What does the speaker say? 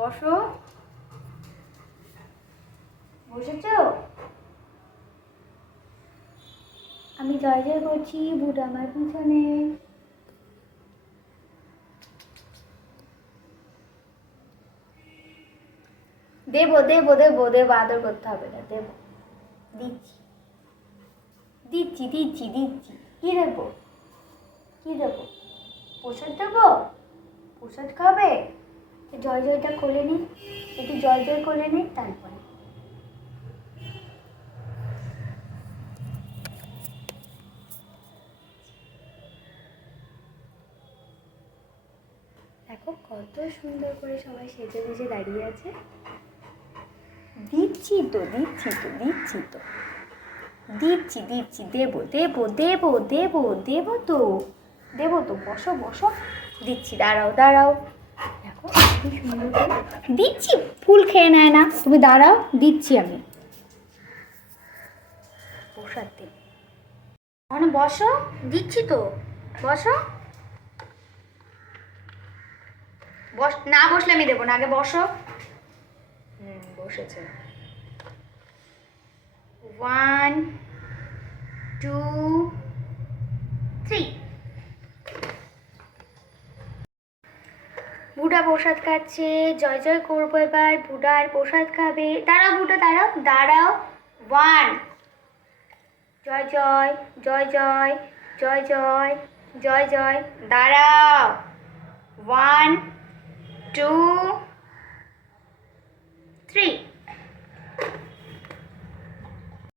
বসো। বসেছ? আমি জয় জয় করছি, বুট আমার পিছনে। দেবো দেবো দেবো দেবো, আদর করতে হবে না, দেবো। দিচ্ছি দিচ্ছি দিচ্ছি দিচ্ছি। কি দেবো? কি দেবো? প্রসাদ দেবো? প্রসাদ খাবে? জয় জয়টা করে নি, একটু জয় জয় করে নি, তারপরে দেখো কত সুন্দর করে সবাই সেজে গুজে দাঁড়িয়ে আছে। দিচ্ছি তো দিচ্ছি তো দিচ্ছি তো দিচ্ছি দিচ্ছি, দেবো দেবো দেবো দেবো দেবো তো, দেবো তো, বসো বসো। দিচ্ছি, দাঁড়াও দাঁড়াও। দেখো কি সুন্দর করে দিচ্ছি, ফুল খেয়ে নেয় না, তুমি দাঁড়াও, দিচ্ছি আমি। প্রসাদ দেব, মানে বসো, দিচ্ছি তো, বসো। বস, না বসলে আমি দেবো না, আগে বসো। বসেছে। 1 2 3। বুড়া প্রসাদ খাচ্ছে, জয় জয় করবো এবার, বুড়া আর প্রসাদ খাবে। দাঁড়াও বুড়া, দাঁড়াও দাঁড়াও। 1, জয় জয় জয় জয় জয় জয় জয় জয়, দাঁড়াও। 1 2 3।